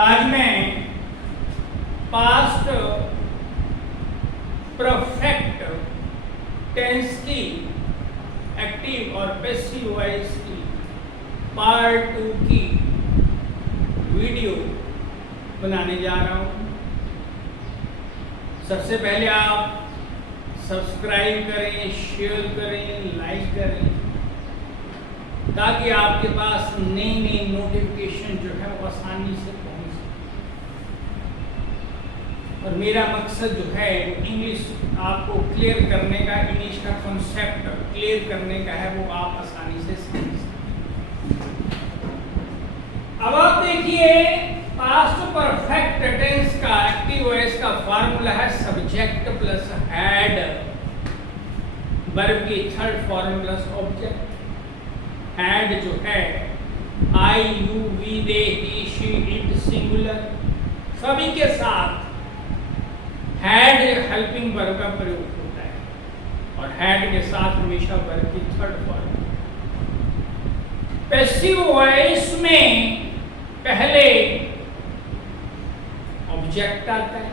आज मैं past perfect tense की एक्टिव और पैसिव वॉइस की पार्ट 2 की वीडियो बनाने जा रहा हूँ। सबसे पहले आप सब्सक्राइब करें, शेयर करें, लाइक करें, ताकि आपके पास नई नई नोटिफिकेशन जो है वो आसानी से पहुंच सके। और मेरा मकसद जो है इंग्लिश आपको क्लियर करने का, इंग्लिश का कॉन्सेप्ट क्लियर करने का है, वो आप आसानी से समझ सकें। अब आप देखिए, पास्ट परफेक्ट टेंस का एक्टिव वॉइस का फार्मूला है सब्जेक्ट प्लस हैड, वर्ब की third form plus object. Had जो है I, you, we, they, he, she, it, singular, सभी के साथ हैड हेल्पिंग वर्ब का प्रयोग होता है और हैड के साथ हमेशा वर्ब की थर्ड फॉर्म। पैसिव वॉइस में पहले ऑब्जेक्ट आता है,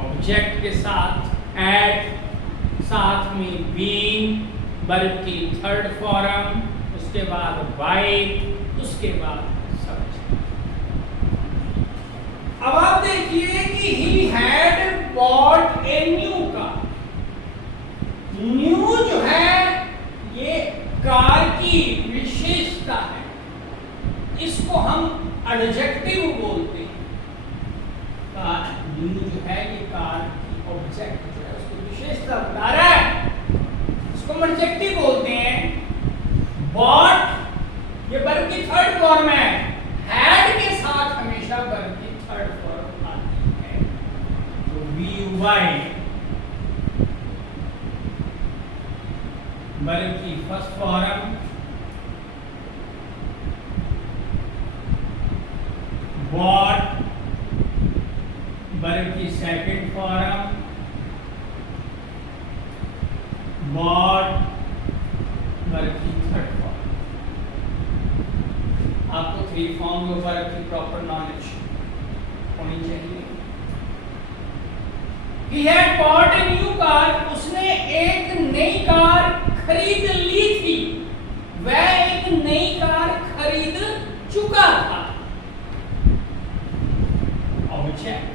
ऑब्जेक्ट के साथ एट, साथ में बीइंग, वर्ब की थर्ड फॉर्म, उसके बाद बाय, उसके बाद सब्जेक्ट। अब आप देखिए कि he had bought a new car. New जो है ये कार की विशेषता है, इसको हम एडजेक्टिव बोलते हैं। कार न्यू जो है ये कार की ऑब्जेक्ट जो है उसकी विशेषता बता रहा है, इसको हम एडजेक्टिव बोलते हैं। बॉट ये वर्ब की थर्ड फॉर्म है, हैड के साथ हमेशा वर्ब की थर्ड फॉर्म आती है, तो बी वाई वर्ब की फर्स्ट फॉर्म, बॉट वर्ब की सेकंड फॉर्म, बॉट वर्ब की थर्ड फॉर्म। आपको थ्री फॉर्म के ऊपर की प्रॉपर नॉलेज होनी चाहिए। He had bought a new car, उसने एक नई कार खरीद ली थी, वह एक नई कार खरीद चुका था। ऑब्जेक्ट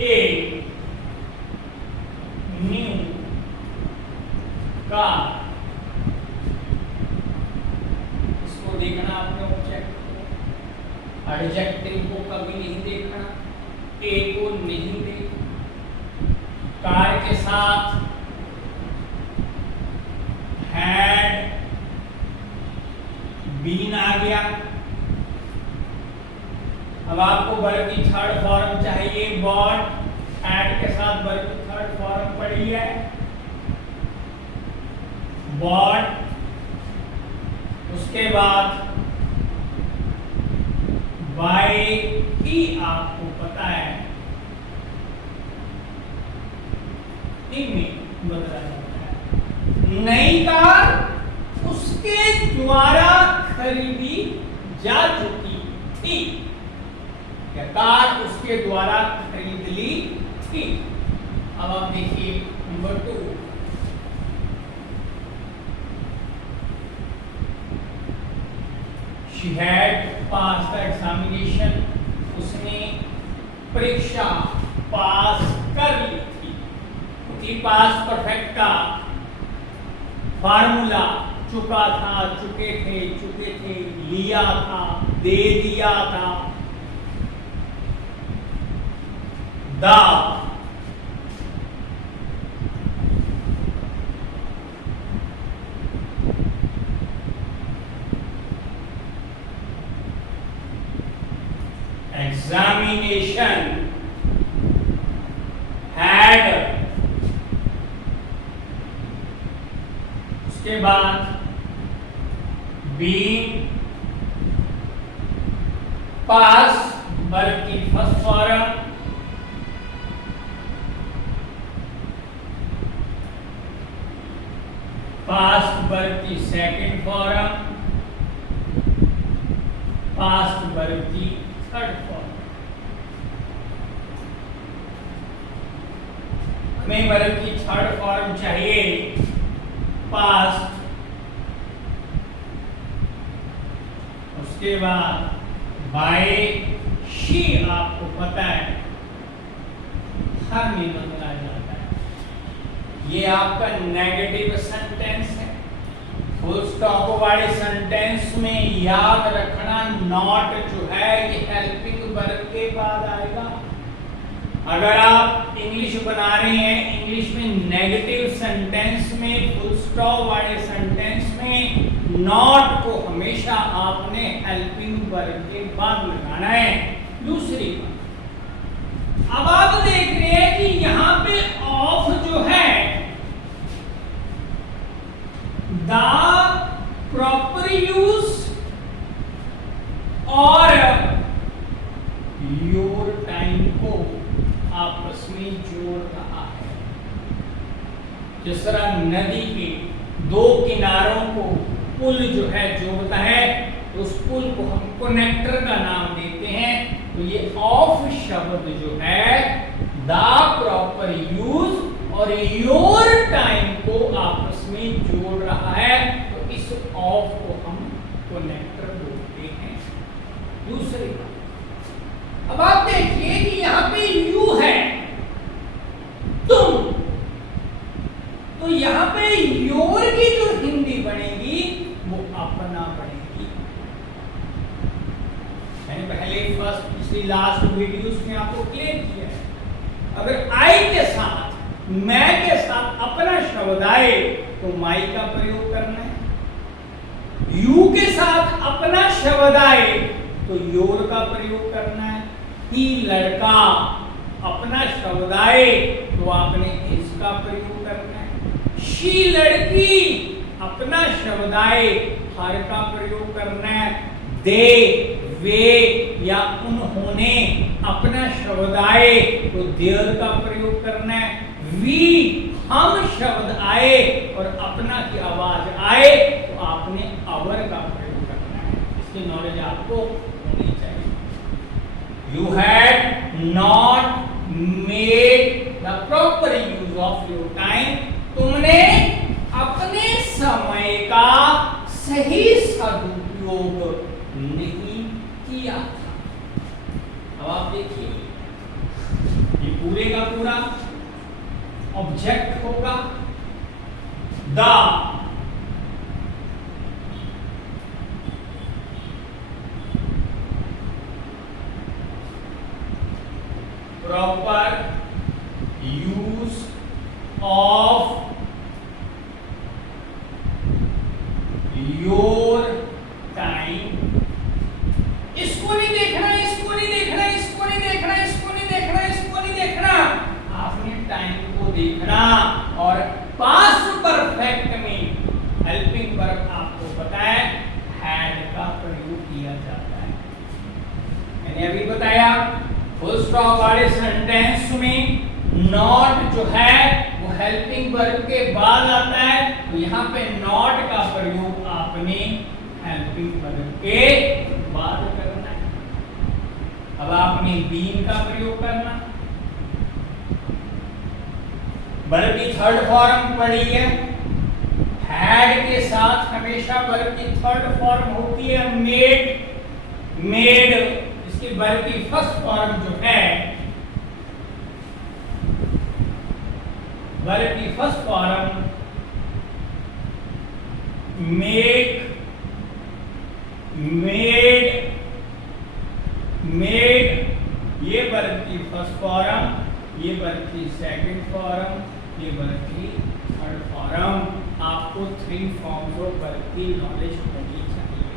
ए न्यू कार, इसको देखना आपने ऑब्जेक्ट को, एडजेक्टिव को कभी नहीं देखना, ए को नहीं देखना। कार के साथ हैड बीन आ गया। अब आपको वर्ब की थर्ड फॉर्म चाहिए, बॉट, हैड के साथ वर्ब की थर्ड फॉर्म पड़ी है, बॉट, उसके बाद बाय ही आपको पता है में बदला जाता है। नई कार उसके द्वारा खरीदी जा चुकी थी, या कार उसके द्वारा खरीद ली थी। अब आप देखिए number 2, she had passed the examination, उसने परीक्षा पास कर ली थी। पास्ट परफेक्ट का फार्मूला चुका था, चुके थे, लिया था, दे दिया था। द एग्जामिनेशन हैड, उसके बाद बीइंग, पास वर्ब की फर्स्ट फॉर्म, पास्ट वर्ब की सेकंड फॉर्म, पास्ट वर्ब की थर्ड फॉर्म। हमें वर्ब की थर्ड फॉर्म चाहिए पास्ट, उसके बाद बाय शी आपको पता है हर में बदला जाता है। ये आपका नेगेटिव सेंटेंस है। फुल स्टॉप वाले सेंटेंस में याद रखना नॉट जो है ये हेल्पिंग वर्ब के बाद आएगा। अगर आप इंग्लिश बना रहे हैं, इंग्लिश में नेगेटिव सेंटेंस में फुल स्टॉप वाले सेंटेंस में नॉट को हमेशा आपने हेल्पिंग वर्ब के बाद लगाना है। दूसरी बात, अब आप देख रहे हैं कि यहां पे ऑफ जो है द प्रॉपर यूज और योर टाइम को आपस में जोड़ रहा है। जिस तरह नदी के दो किनारों को पुल जो है जोड़ता है, उस पुल को हम कनेक्टर का नाम देते हैं। तो ये ऑफ शब्द जो है द प्रॉपर यूज और योर टाइम को आपस में जोड़ रहा है, तो इस ऑफ को हम कनेक्टर बोलते हैं। दूसरी बात, अब आप देखिए कि यहां पे यू है, तुम, तो यहां पे योर की जो हिंदी बनेगी वो अपना बनेगी। मैंने पहले फर्स्ट पिछली लास्ट वीडियोस में आपको क्लियर किया है। अगर आई के साथ मैं के साथ अपना शब्द आए तो माई का प्रयोग करना है। यू के साथ अपना शब्द आए तो योर का प्रयोग करना है। ही लड़का अपना शब्द आए तो आपने इसका प्रयोग करना है। शी लड़की अपना शब्द आए हर का प्रयोग करना है। दे, वे या उन्होंने अपना शब्द आए तो देयर का प्रयोग करना है। वी हम शब्द आए और अपना की आवाज आए तो आपने अवर का प्रयोग करना है। इसकी नॉलेज आपको होनी चाहिए। You had not made the proper use of your time. तुमने अपने समय का सही सदुपयोग नहीं किया था। अब आप देखिए ये पूरे का पूरा ऑब्जेक्ट होगा the proper use of your time। इसको नहीं देखना, इसको नहीं देखना, इसको नहीं देखना, इसको नहीं देखना, इसको नहीं देखना, आपने टाइम को देखना। और पास्ट परफेक्ट में हेल्पिंग वर्ब आपको पता है हैड का प्रयोग किया जाता है। मैंने अभी बताया फुल स्टॉप वाले सेंटेंस में नॉट जो है वो हेल्पिंग वर्ब के बाद आता है, तो यहाँ पे नॉट का प्रयोग आपने हेल्पिंग वर्ब के बाद करना है। अब आपने बीन का प्रयोग करना। वर्ब की थर्ड फॉर्म पढ़ी है। हैड के साथ हमेशा वर्ब की थर्ड फॉर्म होती है मेड। मेड इसकी वर्ब की फर्स्ट फॉर्म जो है, वर्ब की first form make, made, made ये वर्ब की फर्स्ट फॉर्म, ये वर्ब की सेकंड फॉर्म, ये वर्ब की थर्ड फॉर्म। आपको 3 फॉर्म्स ऑफ वर्ब की नॉलेज होनी चाहिए।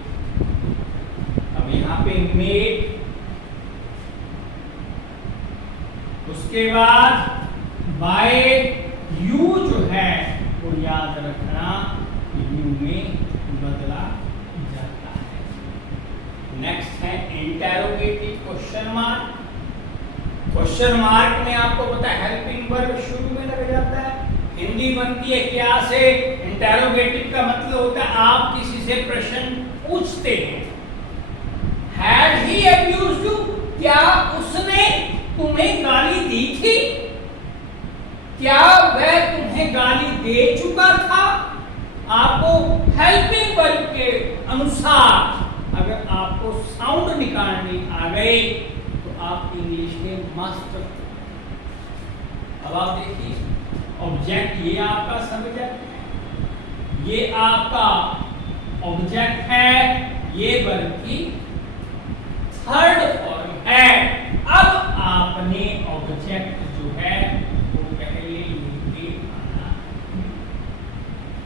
अब यहाँ पे मेड, उसके बाद बाय यू जो है वो याद रखना यू में बदला जाता है। नेक्स्ट है interrogative question mark. Question mark में आपको पता है हेल्पिंग वर्ब शुरू में लग जाता है। हिंदी बनती है क्या से? इंटेरोगेटिव का मतलब होता है आप किसी से प्रश्न पूछते हैं। Had he abused you? क्या उसने तुम्हें गाली दी थी? क्या वह तुम्हें गाली दे चुका था? आपको हेल्पिंग वर्ब के अनुसार अगर आपको साउंड निकालने आ गए तो आप इंग्लिश के मास्टर। अब आप देखिए, ऑब्जेक्ट ये आपका सब्जेक्ट है, ये आपका ऑब्जेक्ट है, ये वर्ब की थर्ड फॉर्म है। अब आपने ऑब्जेक्ट जो है वो पहले लेके आना।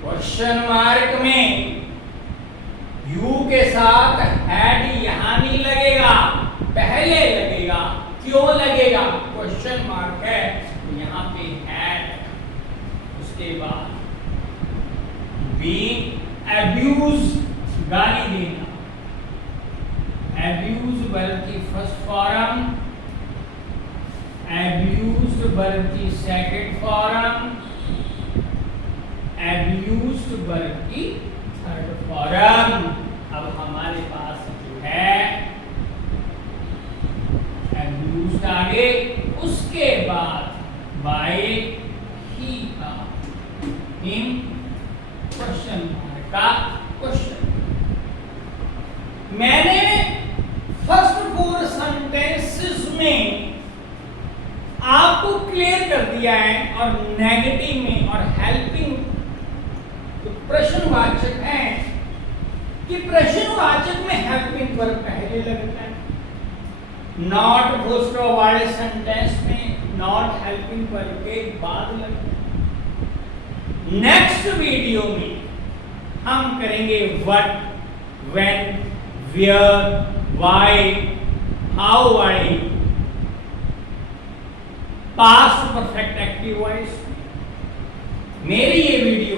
क्वेश्चन मार्क में यू के साथ हैड यहां नहीं लगेगा, पहले लगेगा। क्यों लगेगा? क्वेश्चन मार्क है तो यहां पे हैड, उसके बाद बीइंग अब्यूज, गाली देना। अब्यूज वर्ब की फर्स्ट फॉर्म, अब्यूज्ड वर्ब की सेकंड फॉर्म, अब्यूज्ड वर्ब की थर्ड फॉर्म। अब हमारे पास जो है अब्यूज्ड आगे, उसके बाद बाय ही का हिम, क्वेश्चन मार्क का क्वेश्चन। मैंने फर्स्ट 4 सेंटेंसेस में आपको क्लियर कर दिया है, और नेगेटिव में और हेल्पिंग तो प्रश्नवाचक है कि प्रश्नवाचक में हेल्पिंग वर्ब पहले लगता है, नॉट भूस्ट्रो वाले सेंटेंस में नॉट हेल्पिंग वर्ब के बाद लगता है। नेक्स्ट वीडियो में हम करेंगे what, when, where, why, how why, past perfect active voice. मेरी ये वीडियो,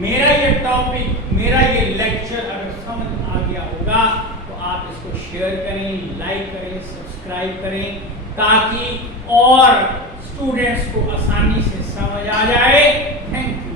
मेरा ये टॉपिक, मेरा ये लेक्चर अगर समझ आ गया होगा तो आप इसको शेयर करें, लाइक करें, सब्सक्राइब करें, ताकि और स्टूडेंट्स को आसानी से समझ आ जाए। Thank you.